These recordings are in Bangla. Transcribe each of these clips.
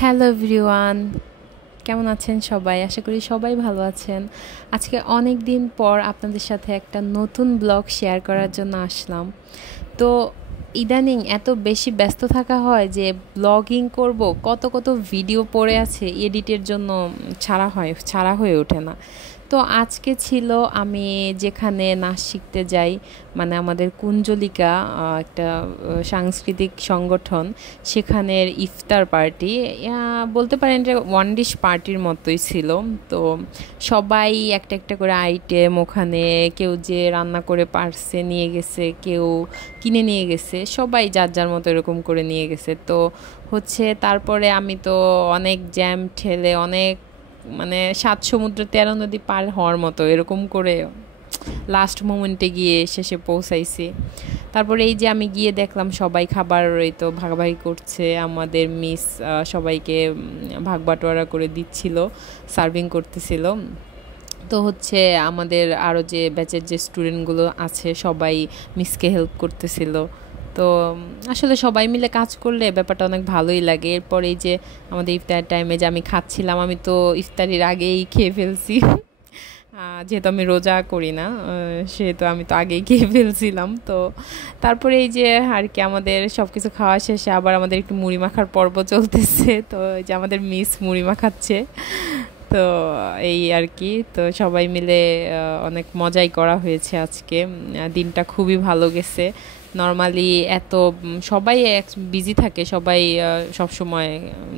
হ্যালো এভরিওয়ান, কেমন আছেন সবাই? আশা করি সবাই ভালো আছেন। আজকে অনেক দিন পর আপনাদের সাথে একটা নতুন ব্লগ শেয়ার করার জন্য আসলাম। তো ইদানিং এত বেশি ব্যস্ত থাকা হয় যে ব্লগিং করব, কত কত ভিডিও পড়ে আছে এডিটের জন্য, ছাড়া হয়ে ওঠে না। তো আজকে ছিল আমি যেখানে নাচ শিখতে যাই, মানে আমাদের কুঞ্জলিকা একটা সাংস্কৃতিক সংগঠন, সেখানের ইফতার পার্টি। বলতে পারেন যে ওয়ান ডিশ পার্টির মতোই ছিল। তো সবাই একটা একটা করে আইটেম ওখানে, কেউ যে রান্না করে পারছে নিয়ে গেছে, কেউ কিনে নিয়ে গেছে, সবাই যার যার মতো এরকম করে নিয়ে গেছে। তো তারপরে আমি তো অনেক জ্যাম ঠেলে, অনেক মানে 7 সমুদ্র 13 নদী পার হওয়ার মতো এরকম করে লাস্ট মোমেন্টে গিয়ে শেষে পৌঁছাইছি। তারপরে এই যে আমি গিয়ে দেখলাম সবাই খাবার এই তো ভাগাভাগি করছে, আমাদের মিস সবাইকে ভাগ বাটোয়ারা করে দিচ্ছিল, সার্ভিং করতেছিল। তো আমাদের আরও যে ব্যাচের যে স্টুডেন্টগুলো আছে সবাই মিসকে হেল্প করতেছিল। তো আসলে সবাই মিলে কাজ করলে ব্যাপারটা অনেক ভালোই লাগে। এরপর এই যে আমাদের ইফতার টাইমে যে আমি খাচ্ছিলাম, আমি তো ইফতারির আগেই খেয়ে ফেলছি। যেহেতু আমি রোজা করি না, সেহেতু আমি তো আগেই খেয়ে ফেলছিলাম। তো তারপরে এই যে আর কি আমাদের সব কিছু খাওয়া শেষে আবার আমাদের একটু মুড়ি মাখার পর্ব চলতেছে। তো এই যে আমাদের মিস মুড়ি মাখাচ্ছে। তো এই আর কি, তো সবাই মিলে অনেক মজাই করা হয়েছে আজকে। দিনটা খুবই ভালো গেছে। নর্মালি এত সবাই বিজি থাকে, সবাই সব সময়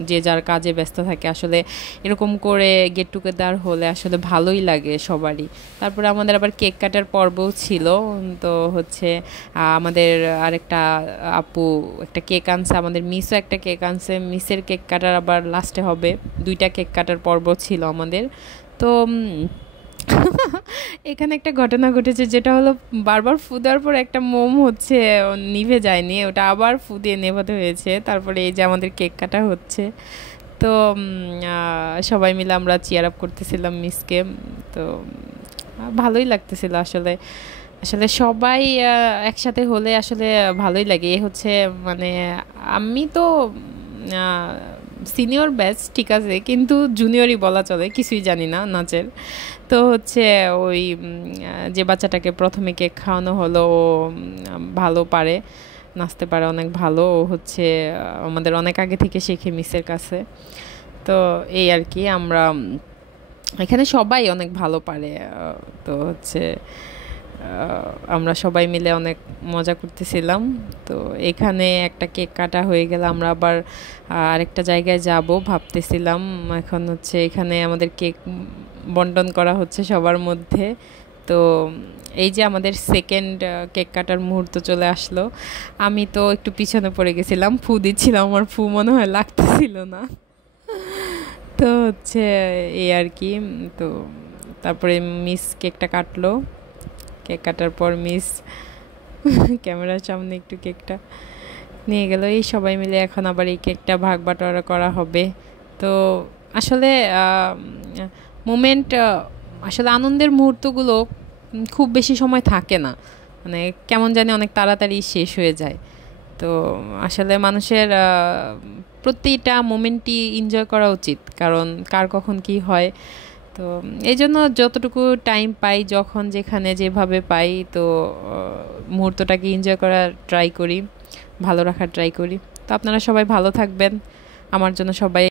যে যার কাজে ব্যস্ত থাকে। আসলে এরকম করে গেট টুগেদার হলে আসলে ভালোই লাগে সবারই। তারপরে আমাদের আবার কেক কাটার পর্বও ছিল। তো আমাদের আরেকটা আপু একটা কেক আনছে, আমাদের মিসও একটা কেক আনছে। মিসের কেক কাটার আবার লাস্টে হবে, 2টা কেক কাটার পর্ব ছিল আমাদের। তো এখানে একটা ঘটনা ঘটেছে, যেটা হলো বারবার ফু দেওয়ার পর একটা মোম নিভে যায়নি, ওটা আবার ফু দিয়ে নেভাতে হয়েছে। তারপরে এই যে আমাদের কেক কাটা হচ্ছে। তো সবাই মিলে আমরা চিয়ার আপ করতেছিলাম মিসকে। তো ভালোই লাগতেছিল আসলে। আসলে সবাই একসাথে হলে আসলে ভালোই লাগে। মানে আমি তো সিনিয়র ব্যাচ ঠিক আছে, কিন্তু জুনিয়রই বলা চলে, কিছুই জানি না নাচের। তো ওই যে বাচ্চাটাকে প্রথমে কেক খাওয়ানো হলো, ও ভালো পারে, নাচতে পারে অনেক ভালো। ও আমাদের অনেক আগে থেকে শেখে মিসের কাছে। তো এই আর কি, আমরা এখানে সবাই অনেক ভালো পারে। তো আমরা সবাই মিলে অনেক মজা করতেছিলাম। তো এখানে একটা কেক কাটা হয়ে গেলে আমরা আবার আরেকটা জায়গায় যাব ভাবতেছিলাম। এখন এখানে আমাদের কেক বন্টন করা হচ্ছে সবার মধ্যে। তো এই যে আমাদের সেকেন্ড কেক কাটার মুহূর্ত চলে আসলো। আমি তো একটু পিছনে পড়ে গেছিলাম, ফু দিচ্ছিলাম, আমার ফু মনে হয় লাগতেছিল না। তো এই আর কি। তো তারপরে মিস কেকটা কাটলো। কেক কাটার পর মিস ক্যামেরার সামনে একটু কেকটা নিয়ে গেল। এই সবাই মিলে এখন আবার এই কেকটা ভাগ বাটোয়ারা করা হবে। তো আসলে মোমেন্ট, আসলে আনন্দের মুহূর্তগুলো খুব বেশি সময় থাকে না, মানে কেমন জানি অনেক তাড়াতাড়ি শেষ হয়ে যায়। তো আসলে মানুষের প্রতিটা মোমেন্টই এনজয় করা উচিত, কারণ কার কখন কি হয়। তো এই জন্য যতটুকু টাইম পাই, যখন যেখানে যেভাবে পাই, তো মুহূর্তটাকে এনজয় করার ট্রাই করি, ভালো রাখার ট্রাই করি। তো আপনারা সবাই ভালো থাকবেন, আমার জন্য সবাই